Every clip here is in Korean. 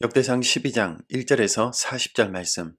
역대상 12장 1절에서 40절 말씀.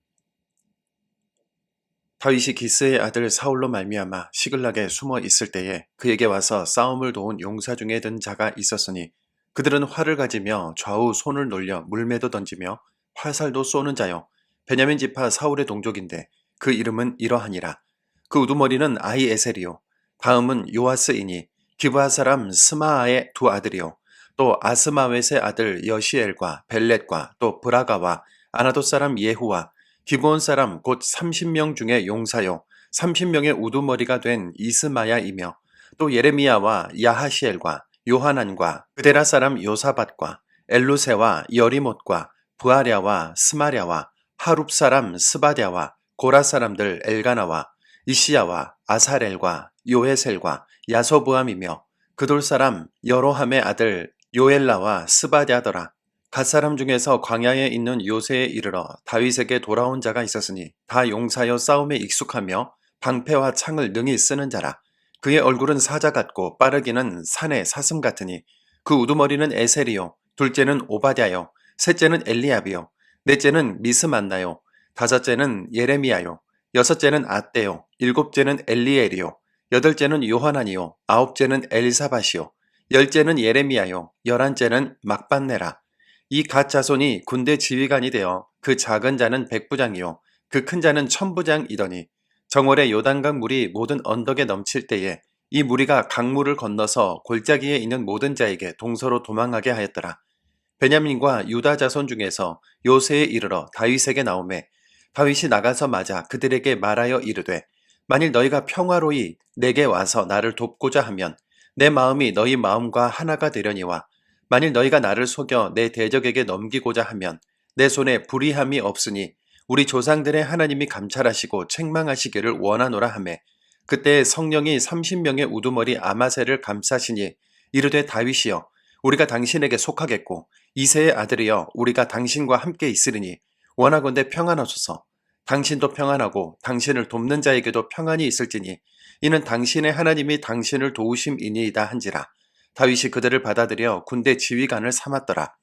다윗이 기스의 아들 사울로 말미암아 시글락에 숨어 있을 때에 그에게 와서 싸움을 도운 용사 중에 든 자가 있었으니 그들은 활을 가지며 좌우 손을 놀려 물매도 던지며 화살도 쏘는 자요 베냐민 지파 사울의 동족인데 그 이름은 이러하니라. 그 우두머리는 아히에셀이요 다음은 요아스이니 기브아 사람 스마아의 두 아들이요 또 아스마웻의 아들 여시엘과 벨렛과 또 브라가와 아나돗 사람 예후와 기브온 사람 곧 30명 중에 용사요 30명의 우두머리가 된 이스마야이며 또 예레미야와 야하시엘과 요하난과 그데라 사람 요사밧과 엘루세와 여리못과 부아랴와 스마랴와 하룹 사람 스바랴와 고라 사람들 엘가나와 이시야와 아사렐과 요헤셀과 야소부암이며 그돌 사람 여로함의 아들 요엘라와 스바랴더라. 갓사람 중에서 광야에 있는 요새에 이르러 다윗에게 돌아온 자가 있었으니 다 용사여 싸움에 익숙하며 방패와 창을 능히 쓰는 자라. 그의 얼굴은 사자 같고 빠르기는 산의 사슴 같으니 그 우두머리는 에셀이요 둘째는 오바댜요 셋째는 엘리압이요 넷째는 미스만나요 다섯째는 예레미야요 여섯째는 아떼요 일곱째는 엘리엘이요 여덟째는 요하나니요 아홉째는 엘사밧이요 열째는 예레미야요 열한째는 막반네라. 이 갓 자손이 군대 지휘관이 되어 그 작은 자는 백부장이요 그 큰 자는 천부장이더니 정월에 요단강 물이 모든 언덕에 넘칠 때에 이 무리가 강물을 건너서 골짜기에 있는 모든 자에게 동서로 도망하게 하였더라. 베냐민과 유다 자손 중에서 요새에 이르러 다윗에게 나오매 다윗이 나가서 맞아 그들에게 말하여 이르되 만일 너희가 평화로이 내게 와서 나를 돕고자 하면 내 마음이 너희 마음과 하나가 되려니와 만일 너희가 나를 속여 내 대적에게 넘기고자 하면 내 손에 불의함이 없으니 우리 조상들의 하나님이 감찰하시고 책망하시기를 원하노라 하매 그때 성령이 30명의 우두머리 아마새를 감싸시니 이르되 다윗이여 우리가 당신에게 속하겠고 이새의 아들이여 우리가 당신과 함께 있으리니 원하건대 평안하소서. 당신도 평안하고 당신을 돕는 자에게도 평안이 있을지니 이는 당신의 하나님이 당신을 도우심이니이다 한지라. 다윗이 그들을 받아들여 군대 지휘관을 삼았더라.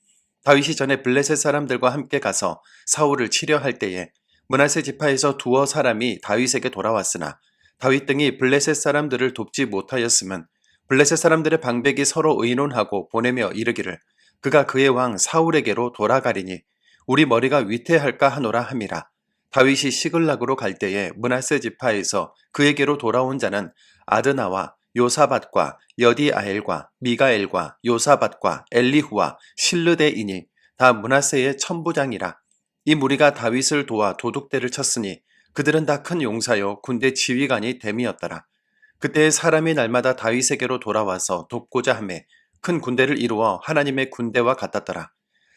다윗이 전에 블레셋 사람들과 함께 가서 사울을 치려할 때에 므낫세 지파에서 두어 사람이 다윗에게 돌아왔으나 다윗 등이 블레셋 사람들을 돕지 못하였음은 블레셋 사람들의 방백이 서로 의논하고 보내며 이르기를 그가 그의 왕 사울에게로 돌아가리니 우리 머리가 위태할까 하노라 함이라. 다윗이 시글락으로 갈 때에 므낫세 지파에서 그에게로 돌아온 자는 아드나와 요사밧과 여디아엘과 미가엘과 요사밧과 엘리후와 실르데이니 다 므낫세의 천부장이라. 이 무리가 다윗을 도와 도둑대를 쳤으니 그들은 다 큰 용사요 군대 지휘관이 됨이었더라. 그때 사람이 날마다 다윗에게로 돌아와서 돕고자 하매 큰 군대를 이루어 하나님의 군대와 같았더라.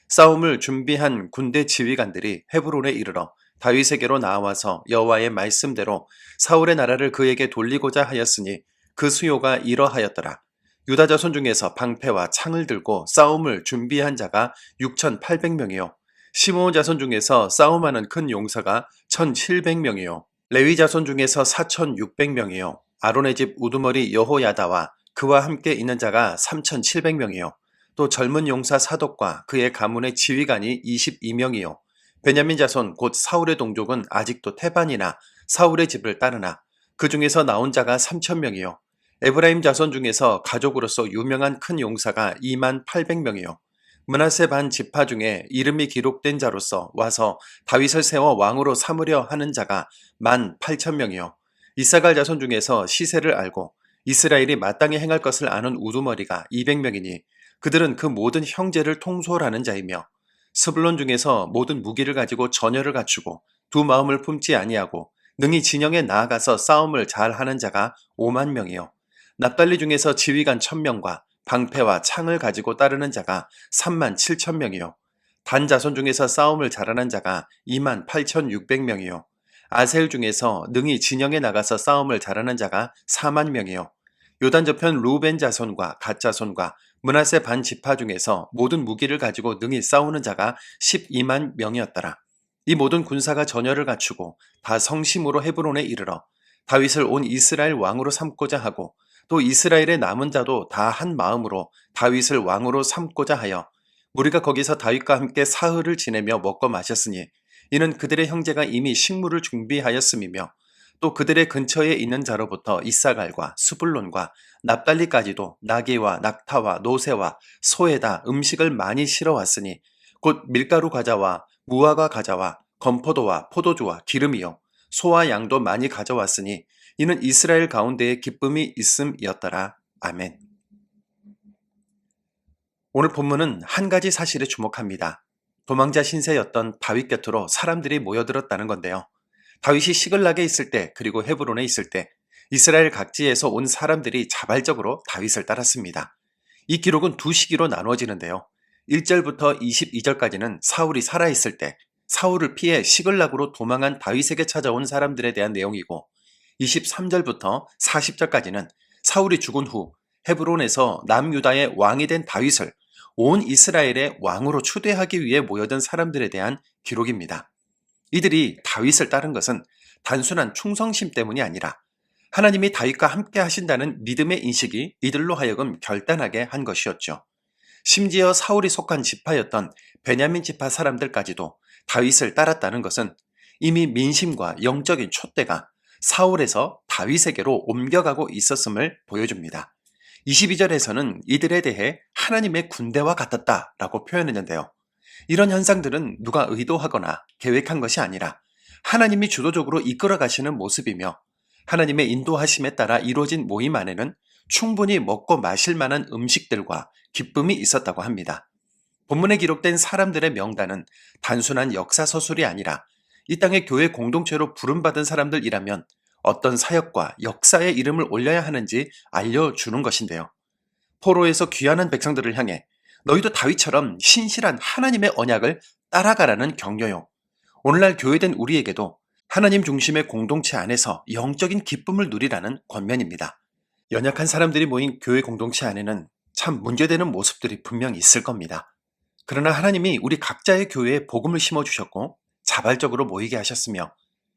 싸움을 준비한 군대 지휘관들이 헤브론에 이르러 다윗에게로 나와서 여호와의 말씀대로 사울의 나라를 그에게 돌리고자 하였으니 그 수요가 이러하였더라. 유다 자손 중에서 방패와 창을 들고 싸움을 준비한 자가 6,800명이요 시므온 자손 중에서 싸움하는 큰 용사가 1,700명이요 레위 자손 중에서 4,600명이요 아론의 집 우두머리 여호야다와 그와 함께 있는 자가 3,700명이요 또 젊은 용사 사독과 그의 가문의 지휘관이 22명이요 베냐민 자손 곧 사울의 동족은 아직도 태반이나 사울의 집을 따르나 그 중에서 나온 자가 3,000명이요 에브라임 자손 중에서 가족으로서 유명한 큰 용사가 28,000명이요 므낫세 반 지파 중에 이름이 기록된 자로서 와서 다윗을 세워 왕으로 삼으려 하는 자가 18,000명이요 이사갈 자손 중에서 시세를 알고 이스라엘이 마땅히 행할 것을 아는 우두머리가 200명이니 그들은 그 모든 형제를 통솔하는 자이며 스불론 중에서 모든 무기를 가지고 전열을 갖추고 두 마음을 품지 아니하고 능히 진영에 나아가서 싸움을 잘하는 자가 5만 명이요 납달리 중에서 지휘관 1,000명과 방패와 창을 가지고 따르는 자가 3만 7천 명이요 단 자손 중에서 싸움을 잘하는 자가 2만 8,600명이요 아셀 중에서 능히 진영에 나가서 싸움을 잘하는 자가 4만 명이요 요단 저편 루벤 자손과 갓 자손과 므낫세 반 지파 중에서 모든 무기를 가지고 능히 싸우는 자가 12만 명이었더라. 이 모든 군사가 전열을 갖추고 다 성심으로 헤브론에 이르러 다윗을 온 이스라엘 왕으로 삼고자 하고 또 이스라엘의 남은 자도 다 한 마음으로 다윗을 왕으로 삼고자 하여 무리가 거기서 다윗과 함께 사흘을 지내며 먹고 마셨으니 이는 그들의 형제가 이미 식물을 준비하였음이며 또 그들의 근처에 있는 자로부터 이사갈과 스불론과 납달리까지도 나귀와 낙타와 노새와 소에다 음식을 많이 실어왔으니 곧 밀가루 과자와 무화과 과자와 건포도와 포도주와 기름이요 소와 양도 많이 가져왔으니 이는 이스라엘 가운데에 기쁨이 있음이었더라. 아멘. 오늘 본문은 한 가지 사실에 주목합니다. 도망자 신세였던 다윗 곁으로 사람들이 모여들었다는 건데요. 다윗이 시글락에 있을 때 그리고 헤브론에 있을 때 이스라엘 각지에서 온 사람들이 자발적으로 다윗을 따랐습니다. 이 기록은 두 시기로 나누어지는데요. 1절부터 22절까지는 사울이 살아있을 때 사울을 피해 시글락으로 도망한 다윗에게 찾아온 사람들에 대한 내용이고 23절부터 40절까지는 사울이 죽은 후 헤브론에서 남유다의 왕이 된 다윗을 온 이스라엘의 왕으로 추대하기 위해 모여든 사람들에 대한 기록입니다. 이들이 다윗을 따른 것은 단순한 충성심 때문이 아니라 하나님이 다윗과 함께 하신다는 믿음의 인식이 이들로 하여금 결단하게 한 것이었죠. 심지어 사울이 속한 지파였던 베냐민 지파 사람들까지도 다윗을 따랐다는 것은 이미 민심과 영적인 촛대가 사울에서 다윗에게로 옮겨가고 있었음을 보여줍니다. 22절에서는 이들에 대해 하나님의 군대와 같았다라고 표현했는데요. 이런 현상들은 누가 의도하거나 계획한 것이 아니라 하나님이 주도적으로 이끌어 가시는 모습이며 하나님의 인도하심에 따라 이루어진 모임 안에는 충분히 먹고 마실 만한 음식들과 기쁨이 있었다고 합니다. 본문에 기록된 사람들의 명단은 단순한 역사서술이 아니라 이 땅의 교회 공동체로 부름받은 사람들이라면 어떤 사역과 역사의 이름을 올려야 하는지 알려주는 것인데요. 포로에서 귀환한 백성들을 향해 너희도 다윗처럼 신실한 하나님의 언약을 따라가라는 격려요. 오늘날 교회된 우리에게도 하나님 중심의 공동체 안에서 영적인 기쁨을 누리라는 권면입니다. 연약한 사람들이 모인 교회 공동체 안에는 참 문제되는 모습들이 분명 있을 겁니다. 그러나 하나님이 우리 각자의 교회에 복음을 심어주셨고 자발적으로 모이게 하셨으며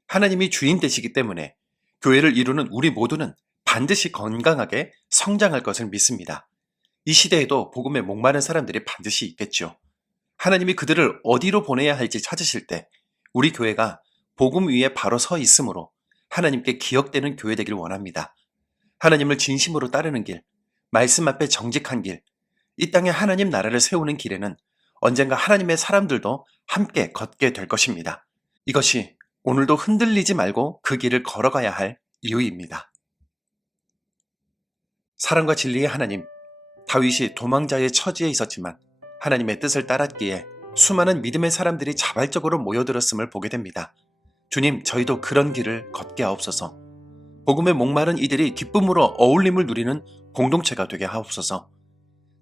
하나님이 주인 되시기 때문에 교회를 이루는 우리 모두는 반드시 건강하게 성장할 것을 믿습니다. 이 시대에도 복음에 목마른 사람들이 반드시 있겠죠. 하나님이 그들을 어디로 보내야 할지 찾으실 때 우리 교회가 복음 위에 바로 서 있으므로 하나님께 기억되는 교회 되길 원합니다. 하나님을 진심으로 따르는 길, 말씀 앞에 정직한 길, 이 땅에 하나님 나라를 세우는 길에는 언젠가 하나님의 사람들도 함께 걷게 될 것입니다. 이것이 오늘도 흔들리지 말고 그 길을 걸어가야 할 이유입니다. 사랑과 진리의 하나님, 다윗이 도망자의 처지에 있었지만 하나님의 뜻을 따랐기에 수많은 믿음의 사람들이 자발적으로 모여들었음을 보게 됩니다. 주님, 저희도 그런 길을 걷게 하옵소서. 복음의 목마른 이들이 기쁨으로 어울림을 누리는 공동체가 되게 하옵소서.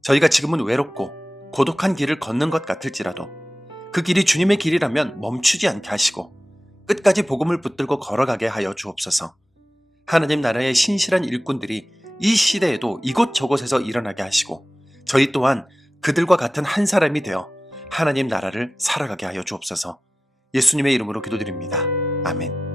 저희가 지금은 외롭고 고독한 길을 걷는 것 같을지라도 그 길이 주님의 길이라면 멈추지 않게 하시고 끝까지 복음을 붙들고 걸어가게 하여 주옵소서. 하나님 나라의 신실한 일꾼들이 이 시대에도 이곳저곳에서 일어나게 하시고 저희 또한 그들과 같은 한 사람이 되어 하나님 나라를 살아가게 하여 주옵소서. 예수님의 이름으로 기도드립니다. 아멘.